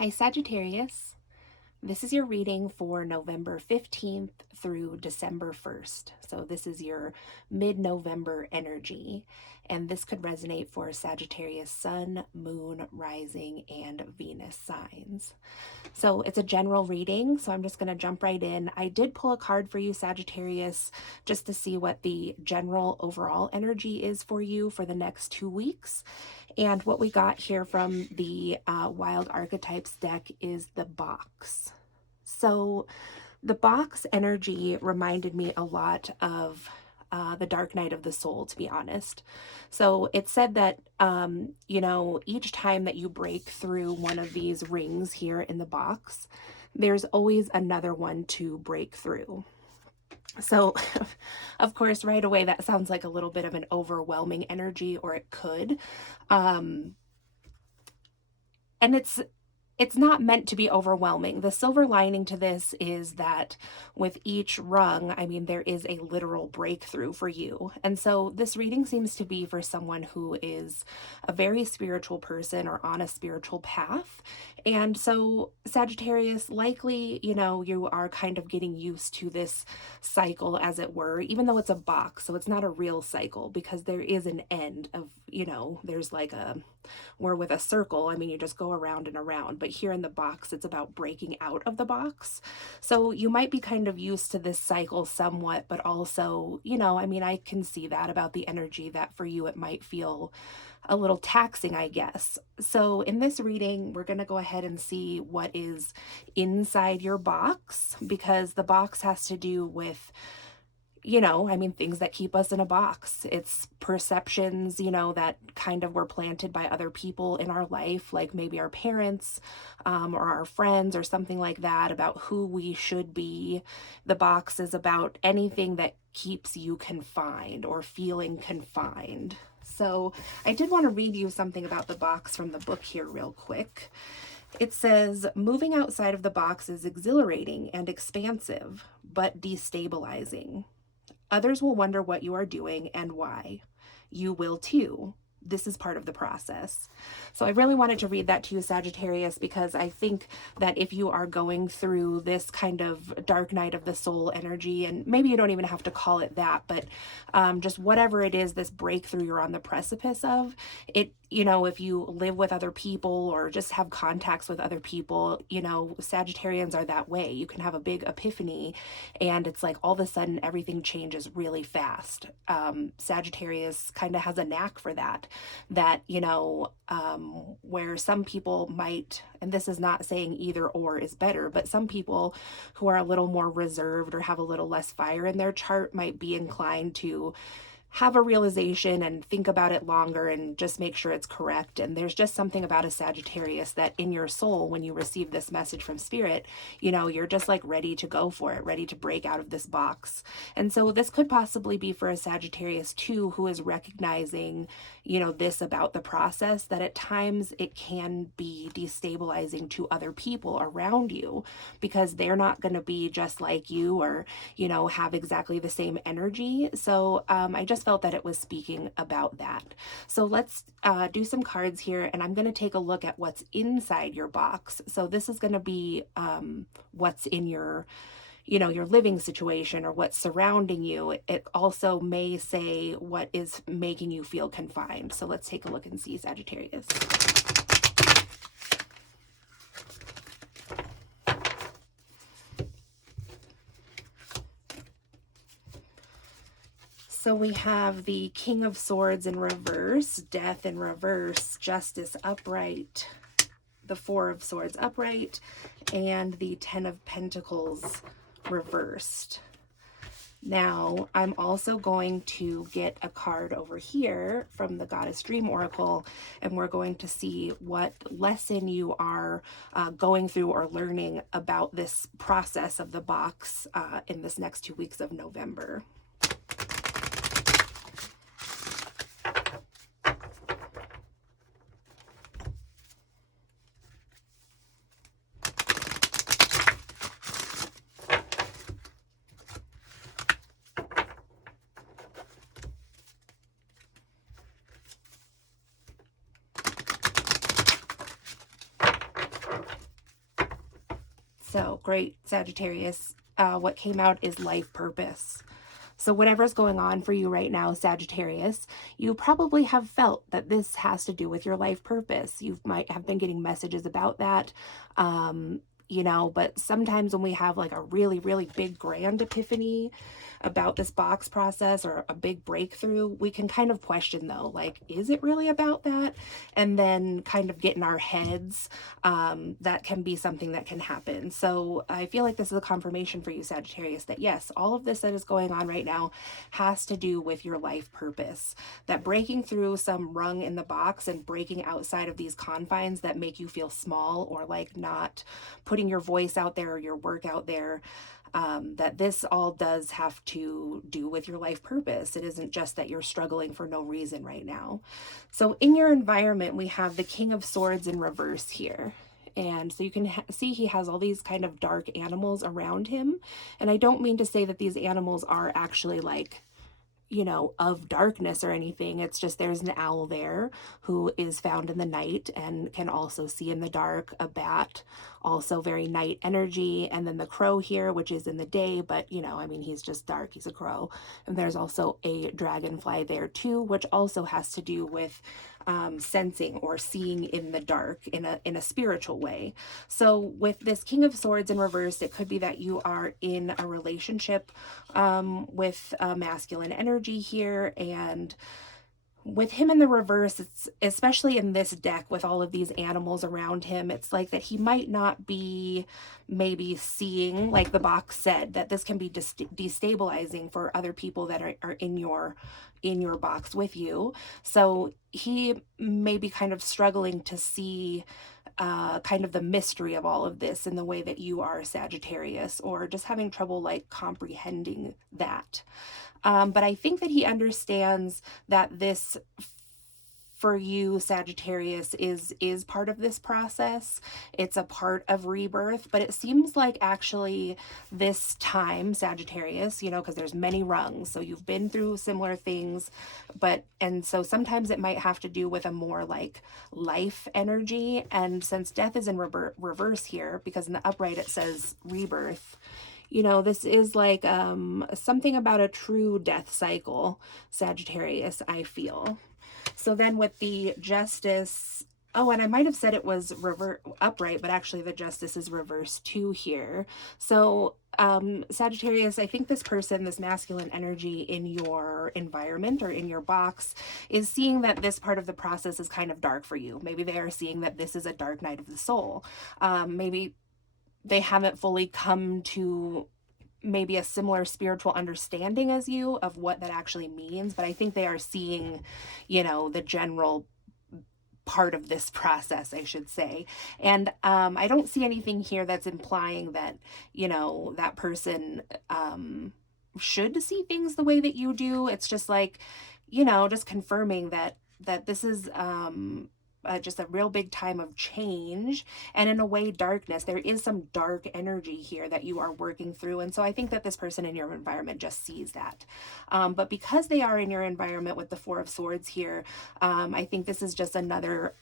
Hi, Sagittarius. This is your reading for November 15th through December 1st. So, this is your mid November energy. And this could resonate for Sagittarius Sun, Moon, Rising, and Venus signs. So, it's a general reading. So, I'm just going to jump right in. I did pull a card for you, Sagittarius, just to see what the general overall energy is for you for the next 2 weeks. And what we got here from the Wild Archetypes deck is the box. So the box energy reminded me a lot of the Dark Night of the Soul, to be honest. So it said that, each time that you break through one of these rings here in the box, there's always another one to break through. So, of course, right away, that sounds like a little bit of an overwhelming energy, or it could. And it's not meant to be overwhelming. The silver lining to this is that with each rung, I mean, there is a literal breakthrough for you. And so this reading seems to be for someone who is a very spiritual person or on a spiritual path. And so, Sagittarius, likely, you are kind of getting used to this cycle, as it were, even though it's a box. So it's not a real cycle because there is an end of, there's like where with a circle, I mean, you just go around and around. But here in the box, it's about breaking out of the box. So you might be kind of used to this cycle somewhat, but also, I can see that about the energy that for you, it might feel a little taxing, I guess. So in this reading, we're going to go ahead and see what is inside your box, because the box has to do with things that keep us in a box. It's perceptions, that kind of were planted by other people in our life, like maybe our parents or our friends or something like that, about who we should be. The box is about anything that keeps you confined or feeling confined. So I did want to read you something about the box from the book here real quick. It says, moving outside of the box is exhilarating and expansive, but destabilizing. Others will wonder what you are doing and why. You will too. This is part of the process. So I really wanted to read that to you, Sagittarius, because I think that if you are going through this kind of dark night of the soul energy, and maybe you don't even have to call it that, but just whatever it is, this breakthrough you're on the precipice of, it, if you live with other people or just have contacts with other people, Sagittarians are that way. You can have a big epiphany and it's like all of a sudden everything changes really fast. Sagittarius kind of has a knack for that, where some people might, and this is not saying either or is better, but some people who are a little more reserved or have a little less fire in their chart might be inclined to have a realization and think about it longer and just make sure it's correct. And there's just something about a Sagittarius that in your soul, when you receive this message from spirit, you're just like ready to go for it, ready to break out of this box. And so this could possibly be for a Sagittarius too, who is recognizing, this about the process, that at times it can be destabilizing to other people around you because they're not going to be just like you or, have exactly the same energy. So I just felt that it was speaking about that. So let's do some cards here, and I'm going to take a look at what's inside your box. So this is going to be what's in your your living situation or what's surrounding you. It also may say what is making you feel confined. So let's take a look and see, Sagittarius. So we have the King of Swords in reverse, Death in reverse, Justice upright, the Four of Swords upright, and the Ten of Pentacles reversed. Now, I'm also going to get a card over here from the Goddess Dream Oracle, and we're going to see what lesson you are going through or learning about this process of the box in this next 2 weeks of November. So great, Sagittarius. What came out is life purpose. So whatever's going on for you right now, Sagittarius, you probably have felt that this has to do with your life purpose. You might have been getting messages about that. But sometimes when we have like a really, really big grand epiphany about this box process or a big breakthrough, we can kind of question though, like, is it really about that? And then kind of get in our heads. That can be something that can happen. So I feel like this is a confirmation for you, Sagittarius, that yes, all of this that is going on right now has to do with your life purpose. That breaking through some rung in the box and breaking outside of these confines that make you feel small or like not putting your voice out there or your work out there, that this all does have to do with your life purpose. It isn't just that you're struggling for no reason right now. So in your environment, we have the King of Swords in reverse here. And so you can see he has all these kind of dark animals around him. And I don't mean to say that these animals are actually like, of darkness or anything. It's just there's an owl there who is found in the night and can also see in the dark. A bat, also very night energy. And then the crow here, which is in the day, but he's just dark. He's a crow. And there's also a dragonfly there too, which also has to do with sensing or seeing in the dark in a spiritual way. So with this King of Swords in reverse, it could be that you are in a relationship with masculine energy here, and with him in the reverse, it's especially in this deck with all of these animals around him, it's like that he might not be maybe seeing, like the box said, that this can be destabilizing for other people that are in your box with you. So he may be kind of struggling to see kind of the mystery of all of this in the way that you are, Sagittarius, or just having trouble like comprehending that. But I think that he understands that this for you, Sagittarius, is part of this process. It's a part of rebirth, but it seems like actually this time, Sagittarius, because there's many rungs, so you've been through similar things, and so sometimes it might have to do with a more like life energy, and since death is in reverse here, because in the upright it says rebirth, this is like something about a true death cycle, Sagittarius, I feel. So then with the Justice, oh, and I might have said it was upright, but actually the Justice is reversed too here. So Sagittarius, I think this person, this masculine energy in your environment or in your box is seeing that this part of the process is kind of dark for you. Maybe they are seeing that this is a dark night of the soul. Maybe they haven't fully come to maybe a similar spiritual understanding as you of what that actually means, but I think they are seeing, the general part of this process, I should say. And I don't see anything here that's implying that, that person should see things the way that you do. It's just like, just confirming that this is just a real big time of change, and in a way darkness. There is some dark energy here that you are working through, and so I think that this person in your environment just sees that, but because they are in your environment with the Four of Swords here, I think this is just another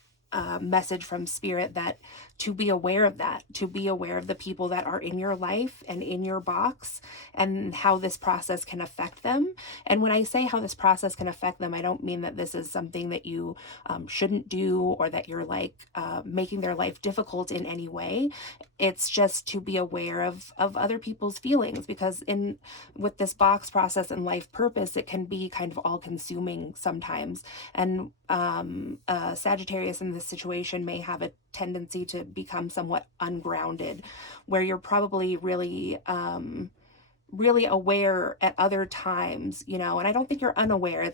message from Spirit that to be aware of that, to be aware of the people that are in your life and in your box and how this process can affect them. And when I say how this process can affect them, I don't mean that this is something that you shouldn't do or that you're like making their life difficult in any way. It's just to be aware of other people's feelings, because with this box process and life purpose, it can be kind of all consuming sometimes. And Sagittarius in this situation may have a tendency to become somewhat ungrounded, where you're probably really really aware at other times, and I don't think you're unaware. I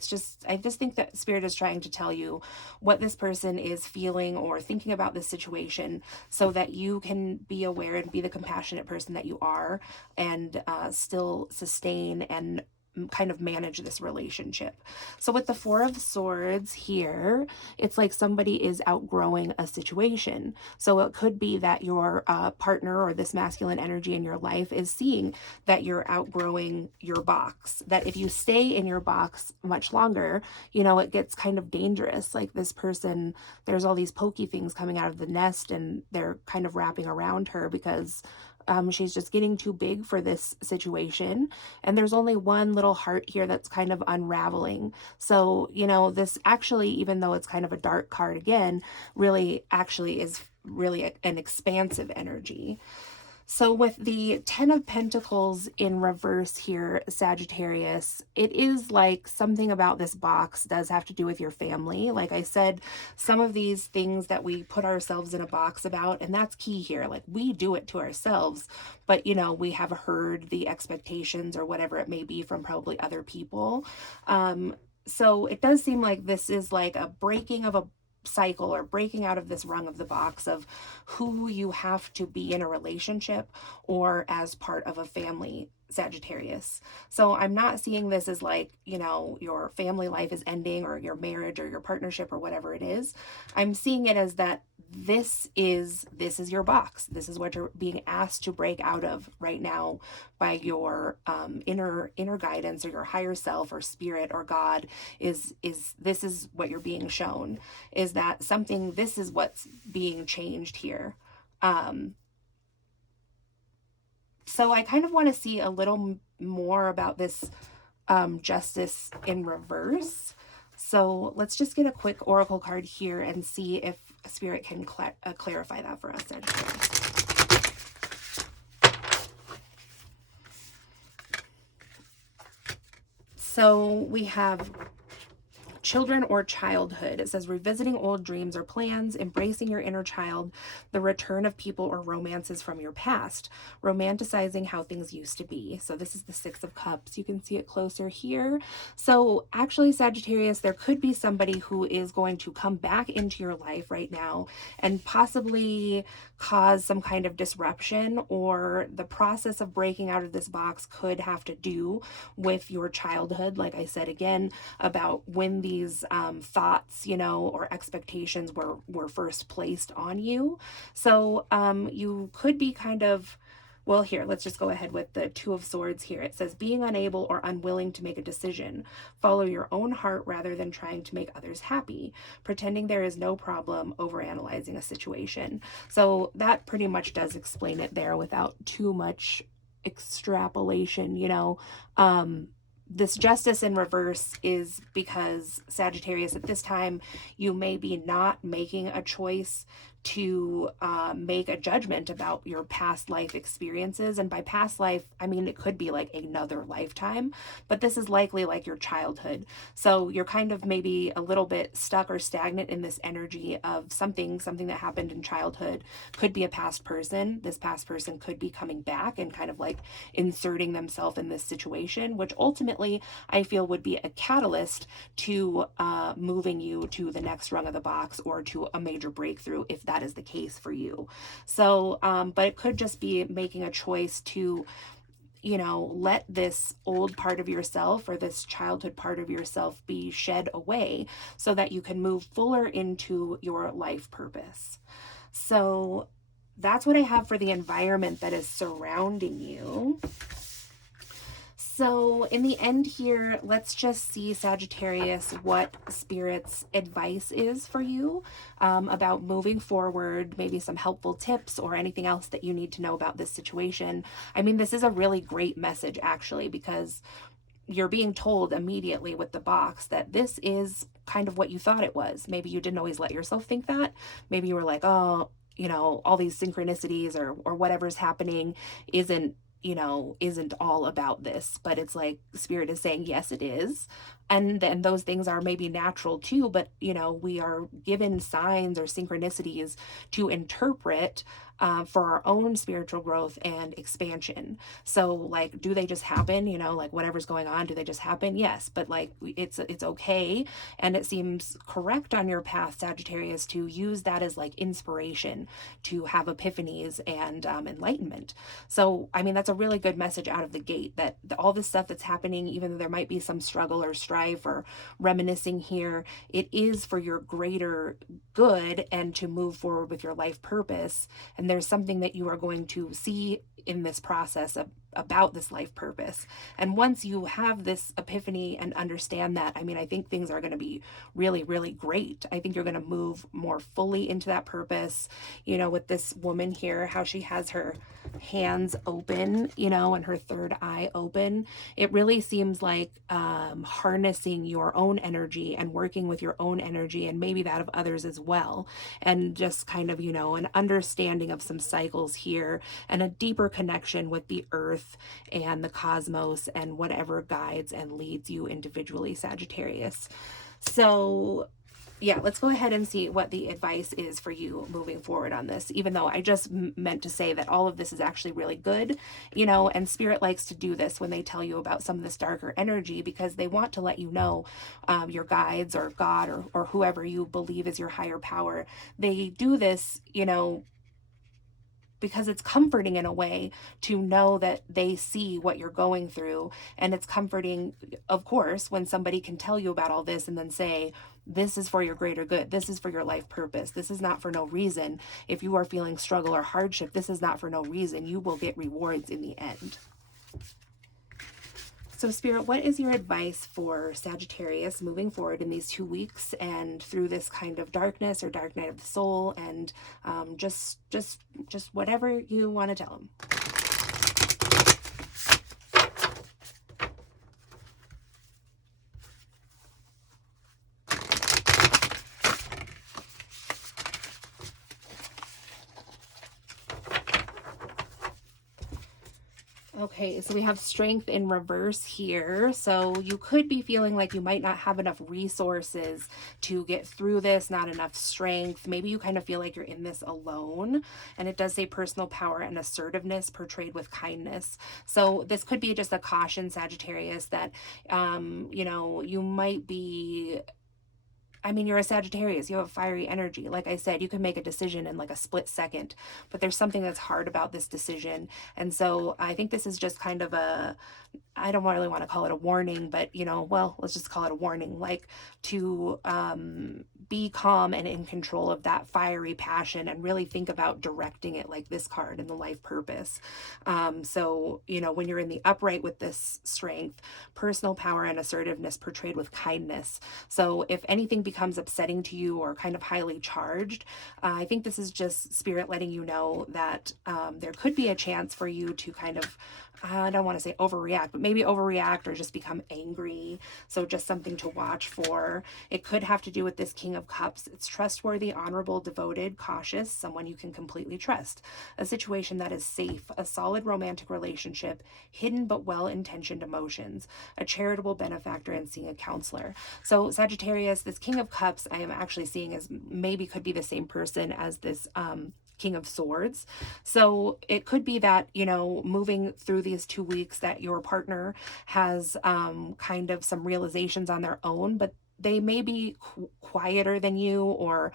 just think that Spirit is trying to tell you what this person is feeling or thinking about this situation, so that you can be aware and be the compassionate person that you are, and still sustain and kind of manage this relationship. So with the Four of Swords here, it's like somebody is outgrowing a situation. So it could be that your partner or this masculine energy in your life is seeing that you're outgrowing your box, that if you stay in your box much longer, it gets kind of dangerous. Like this person, there's all these pokey things coming out of the nest and they're kind of wrapping around her because She's just getting too big for this situation. And there's only one little heart here that's kind of unraveling. So, this actually, even though it's kind of a dark card again, really actually is really an expansive energy. So with the 10 of Pentacles in reverse here, Sagittarius, it is like something about this box does have to do with your family. Like I said, some of these things that we put ourselves in a box about, and that's key here. Like we do it to ourselves, but we have heard the expectations or whatever it may be from probably other people. So it does seem like this is like a breaking of a cycle or breaking out of this rung of the box of who you have to be in a relationship or as part of a family, Sagittarius. So I'm not seeing this as like, your family life is ending or your marriage or your partnership or whatever it is. I'm seeing it as that this is your box. This is what you're being asked to break out of right now by your inner guidance or your higher self or spirit or God. Is this is what you're being shown, is that something, this is what's being changed here. So I kind of want to see a little more about this justice in reverse. So let's just get a quick oracle card here and see if Spirit can clarify that for us, Sagittarius. So we have children or childhood. It says revisiting old dreams or plans, embracing your inner child, the return of people or romances from your past, romanticizing how things used to be. So this is the Six of Cups. You can see it closer here. So actually, Sagittarius, there could be somebody who is going to come back into your life right now and possibly cause some kind of disruption, or the process of breaking out of this box could have to do with your childhood. Like I said again, about when these thoughts, or expectations were first placed on you. So you could be kind of, well, here, let's just go ahead with the Two of Swords here. It says being unable or unwilling to make a decision. Follow your own heart rather than trying to make others happy. Pretending there is no problem, overanalyzing a situation. So that pretty much does explain it there without too much extrapolation, This justice in reverse is because, Sagittarius, at this time, you may be not making a choice to make a judgment about your past life experiences. And by past life, I mean, it could be like another lifetime, but this is likely like your childhood. So you're kind of maybe a little bit stuck or stagnant in this energy of something that happened in childhood. Could be a past person. This past person could be coming back and kind of like inserting themselves in this situation, which ultimately I feel would be a catalyst to moving you to the next rung of the box or to a major breakthrough if that is the case for you. So, but it could just be making a choice to, let this old part of yourself or this childhood part of yourself be shed away so that you can move fuller into your life purpose. So that's what I have for the environment that is surrounding you. So in the end here, let's just see, Sagittarius, what Spirit's advice is for you about moving forward, maybe some helpful tips or anything else that you need to know about this situation. I mean, this is a really great message, actually, because you're being told immediately with the box that this is kind of what you thought it was. Maybe you didn't always let yourself think that. Maybe you were like, oh, all these synchronicities or whatever's happening isn't all about this, but it's like Spirit is saying, yes, it is. And then those things are maybe natural too, but we are given signs or synchronicities to interpret for our own spiritual growth and expansion. So like, do they just happen? Like whatever's going on, do they just happen? Yes, but like it's okay, and it seems correct on your path, Sagittarius, to use that as like inspiration to have epiphanies and enlightenment. So I mean, that's a really good message out of the gate, that all this stuff that's happening, even though there might be some struggle or strife or reminiscing here, it is for your greater good and to move forward with your life purpose. And there's something that you are going to see in this process about this life purpose. And once you have this epiphany and understand that, I mean, I think things are going to be really, really great. I think you're going to move more fully into that purpose. You know, with this woman here, how she has her hands open, you know, and her third eye open, it really seems like harnessing your own energy and working with your own energy and maybe that of others as well. And just kind of, you know, an understanding of some cycles here and a deeper connection with the earth and the cosmos and whatever guides and leads you individually, Sagittarius. So yeah, let's go ahead and see what the advice is for you moving forward on this, even though I just meant to say that all of this is actually really good, you know, and Spirit likes to do this when they tell you about some of this darker energy, because they want to let you know, your guides or God or whoever you believe is your higher power. They do this, you know, because it's comforting in a way to know that they see what you're going through. And it's comforting, of course, when somebody can tell you about all this and then say, this is for your greater good. This is for your life purpose. This is not for no reason. If you are feeling struggle or hardship, this is not for no reason. You will get rewards in the end. So Spirit, what is your advice for Sagittarius moving forward in these 2 weeks and through this kind of darkness or dark night of the soul, and just whatever you want to tell them? Okay, so we have strength in reverse here. So you could be feeling like you might not have enough resources to get through this, not enough strength. Maybe you kind of feel like you're in this alone. And it does say personal power and assertiveness portrayed with kindness. So this could be just a caution, Sagittarius, that, you know, you might be, I mean, you're a Sagittarius, you have fiery energy. Like I said, you can make a decision in like a split second, but there's something that's hard about this decision. And so I think this is just kind of a, I don't really want to call it a warning, but you know, well, let's just call it a warning, like to be calm and in control of that fiery passion and really think about directing it, like this card in the life purpose. So, you know, when you're in the upright with this strength, personal power and assertiveness portrayed with kindness. So if anything becomes upsetting to you or kind of highly charged, I think this is just Spirit letting you know that there could be a chance for you to kind of, I don't want to say overreact, but maybe overreact or just become angry. So just something to watch for. It could have to do with this King of Cups. It's trustworthy, honorable, devoted, cautious, someone you can completely trust. A situation that is safe, a solid romantic relationship, hidden but well-intentioned emotions, a charitable benefactor, and seeing a counselor. So Sagittarius, this King of Cups, I am actually seeing as maybe could be the same person as this King of Swords. So it could be that, you know, moving through these 2 weeks that your partner has kind of some realizations on their own, but they may be quieter than you, or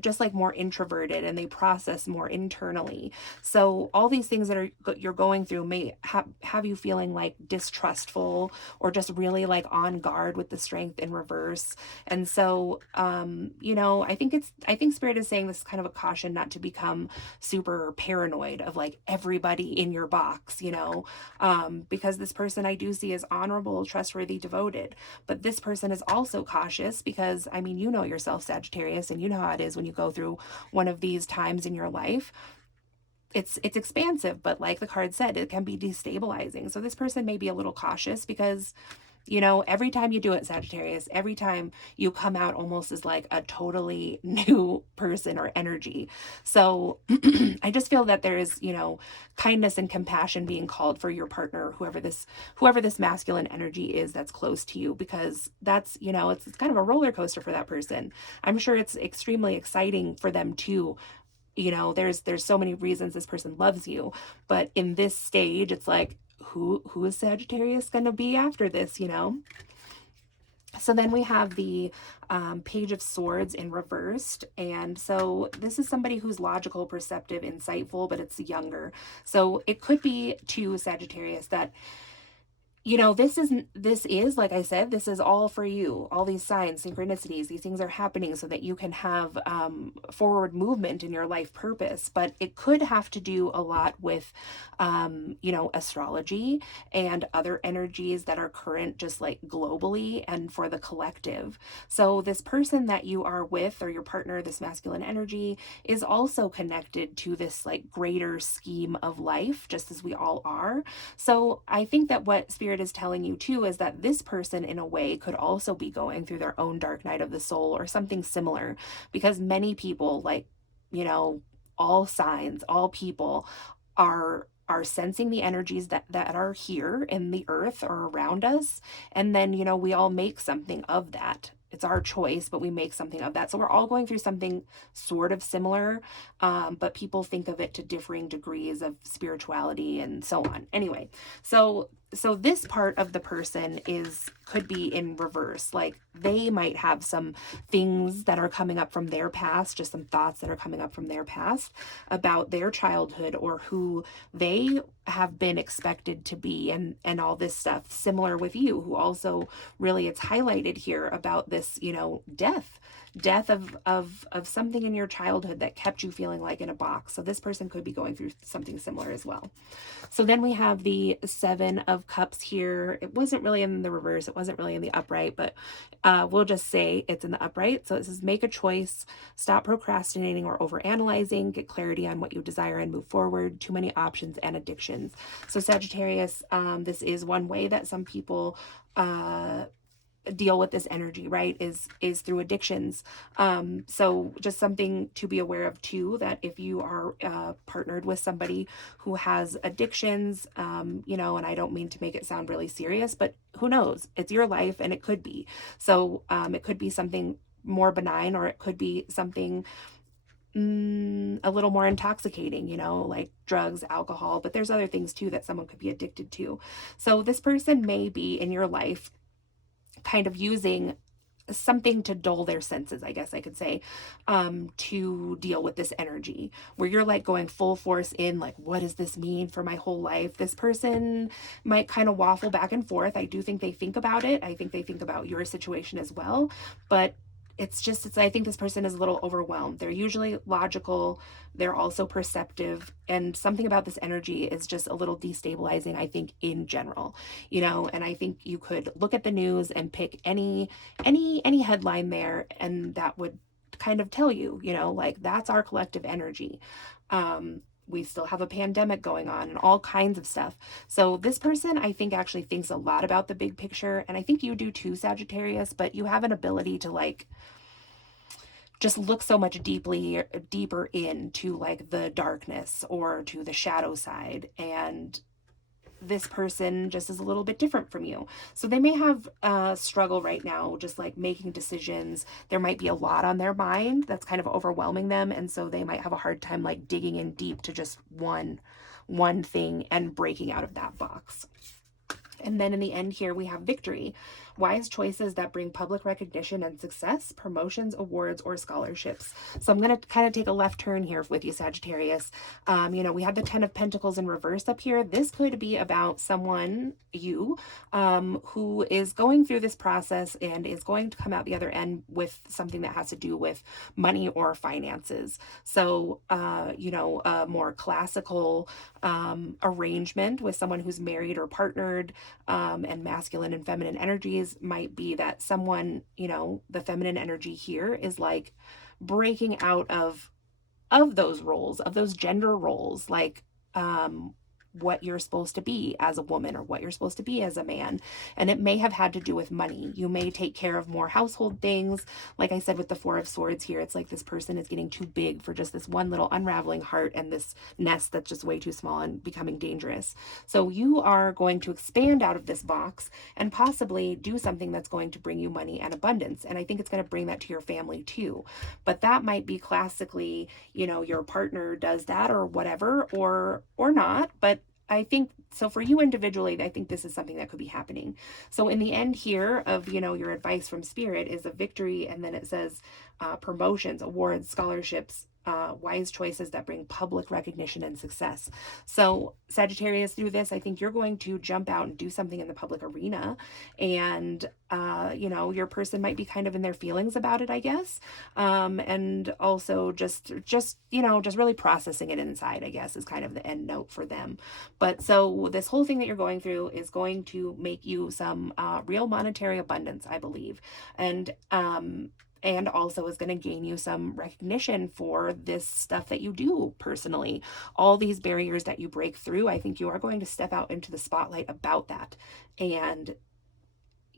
just like more introverted, and they process more internally. So all these things that are you're going through may have you feeling like distrustful or just really like on guard with the strength in reverse. And so you know, I think Spirit is saying this is kind of a caution not to become super paranoid of like everybody in your box, you know, because this person I do see is honorable, trustworthy, devoted, but this person is also cautious because, I mean, you know yourself, Sagittarius, and you know how it is when you go through one of these times in your life. It's expansive, but like the card said, it can be destabilizing. So this person may be a little cautious because, you know, every time you do it, Sagittarius, every time you come out almost as like a totally new person or energy. So I just feel that there is, you know, kindness and compassion being called for your partner, whoever this masculine energy is that's close to you, because that's, you know, it's kind of a roller coaster for that person. I'm sure it's extremely exciting for them too. You know, there's so many reasons this person loves you, but in this stage, it's like, who is Sagittarius going to be after this, you know? So then we have the Page of Swords in reversed. And so this is somebody who's logical, perceptive, insightful, but it's younger. So it could be to Sagittarius that This is, like I said, this is all for you. All these signs, synchronicities, these things are happening so that you can have forward movement in your life purpose. But it could have to do a lot with, astrology and other energies that are current, just like globally and for the collective. So, this person that you are with, or your partner, this masculine energy, is also connected to this like greater scheme of life, just as we all are. So I think that what Spirit is telling you too is that this person, in a way, could also be going through their own dark night of the soul or something similar, because many people, like, you know, all signs, all people are sensing the energies that are here in the earth or around us, and then we all make something of that. It's our choice, but we make something of that. So we're all going through something sort of similar, but people think of it to differing degrees of spirituality and so on. Anyway, so this part of the person could be in reverse. Like, they might have some things that are coming up from their past, just some thoughts that are coming up from their past about their childhood or who they have been expected to be, and all this stuff, similar with you, who also really, it's highlighted here about this, death of something in your childhood that kept you feeling like in a box. So this person could be going through something similar as well. So then we have the Seven of Cups here. It wasn't really in the reverse, it wasn't really in the upright, but we'll just say it's in the upright. So it says, make a choice, stop procrastinating or overanalyzing, get clarity on what you desire and move forward. Too many options and addictions. So Sagittarius, this is one way that some people deal with this energy, right, is through addictions. So just something to be aware of too, that if you are partnered with somebody who has addictions, and I don't mean to make it sound really serious, but who knows, it's your life and it could be. So it could be something more benign, or it could be something a little more intoxicating, like drugs, alcohol, but there's other things too that someone could be addicted to. So this person may be in your life kind of using something to dull their senses, I guess I could say, to deal with this energy, where you're like going full force in, like, what does this mean for my whole life? This person might kind of waffle back and forth. I do think they think about it. I think they think about your situation as well, but I think this person is a little overwhelmed. They're usually logical. They're also perceptive. And something about this energy is just a little destabilizing, I think, in general, and I think you could look at the news and pick any headline there, and that would kind of tell you, like, that's our collective energy. We still have a pandemic going on and all kinds of stuff. So this person, I think, actually thinks a lot about the big picture. And I think you do too, Sagittarius, but you have an ability to, like, just look so much deeper into, like, the darkness or to the shadow side. And this person just is a little bit different from you. So they may have a struggle right now, just like making decisions. There might be a lot on their mind that's kind of overwhelming them. And so they might have a hard time, like, digging in deep to just one thing and breaking out of that box. And then in the end here, we have victory. Wise choices that bring public recognition and success, promotions, awards, or scholarships. So I'm going to kind of take a left turn here with you, Sagittarius. We have the 10 of Pentacles in reverse up here. This could be about someone, who is going through this process and is going to come out the other end with something that has to do with money or finances. So, a more classical arrangement with someone who's married or partnered, and masculine and feminine energies might be that someone, the feminine energy here is like breaking out of those roles, of those gender roles, like what you're supposed to be as a woman or what you're supposed to be as a man. And it may have had to do with money. You may take care of more household things. Like I said, with the Four of Swords here, it's like this person is getting too big for just this one little unraveling heart and this nest that's just way too small and becoming dangerous. So you are going to expand out of this box and possibly do something that's going to bring you money and abundance. And I think it's going to bring that to your family too. But that might be classically, your partner does that or whatever, or not. But I think, so for you individually, I think this is something that could be happening. So in the end here of, your advice from Spirit is a victory. And then it says promotions, awards, scholarships, wise choices that bring public recognition and success. So, Sagittarius, through this, I think you're going to jump out and do something in the public arena. And, you know, your person might be kind of in their feelings about it, I guess. And also you know, just really processing it inside, I guess, is kind of the end note for them. But so, this whole thing that you're going through is going to make you some real monetary abundance, I believe. And also is going to gain you some recognition for this stuff that you do personally. All these barriers that you break through, I think you are going to step out into the spotlight about that. And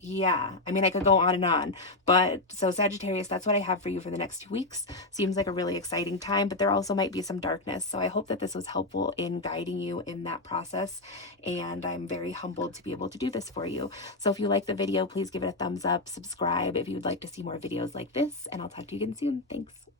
yeah, I mean, I could go on and on, but so Sagittarius, that's what I have for you for the next 2 weeks. Seems like a really exciting time, but there also might be some darkness. So I hope that this was helpful in guiding you in that process. And I'm very humbled to be able to do this for you. So if you like the video, please give it a thumbs up, subscribe if you would like to see more videos like this, and I'll talk to you again soon. Thanks.